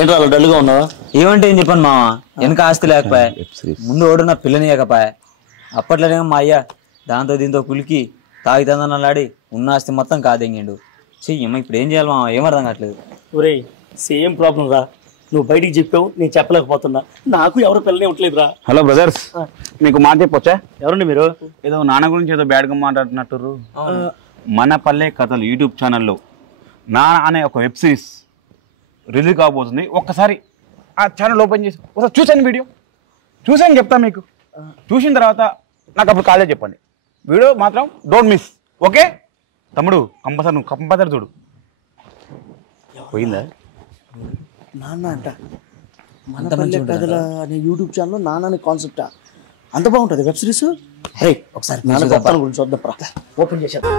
ఏంట్రా అలా డల్గా ఉన్నావు? ఏమంటే ఏం చెప్పాను మామ, వెనక ఆస్తి లేకపోయా, ముందు ఓడు నా పిల్లని ఇవ్వకపోయా. అప్పట్లోనే మా అయ్య దాంతో దీంతో కులికి తాగితందనలాడి ఉన్న ఆస్తి మొత్తం కాదెంగిండు. చెయ్యమ్మ ఇప్పుడు ఏం చేయాలి మామ, ఏమర్థం కావట్లేదు. ఒరే సేమ్ ప్రాబ్లం రా, నువ్వు బయటికి చెప్పావు, నేను చెప్పలేకపోతున్నా. నాకు ఎవరు పిల్లని ఇవ్వట్లేదురా. హలో బ్రదర్స్, మీకు మాట చెప్పొచ్చా? ఎవరండి మీరు? ఏదో నాన్న గురించి ఏదో బ్యాడ్గా మాట్లాడుతున్నట్టు. మన పల్లె కథలు యూట్యూబ్ ఛానల్లో నాన్న అనే ఒక వెబ్ సిరీస్ రిలీజ్ కాబోతుంది. ఒక్కసారి ఆ ఛానల్ ఓపెన్ చేసి ఒకసారి చూసాను, వీడియో చూసాను, చెప్తా మీకు. చూసిన తర్వాత నాకు అప్పుడు కాలేజ్ చెప్పండి. వీడియో మాత్రం డోంట్ మిస్, ఓకే తమ్ముడు? కంపల్సరీ నువ్వు కంపల్సరీ చూడు. పోయిందా నాన్న అంట మన పల్లె కథల అనే యూట్యూబ్ ఛానల్ నాన్న అనే కాన్సెప్టా? అంత బాగుంటుంది వెబ్ సిరీస్. ఒకసారి నాన్న గురించి చూద్దాం, ఓపెన్ చేసేద్దాం.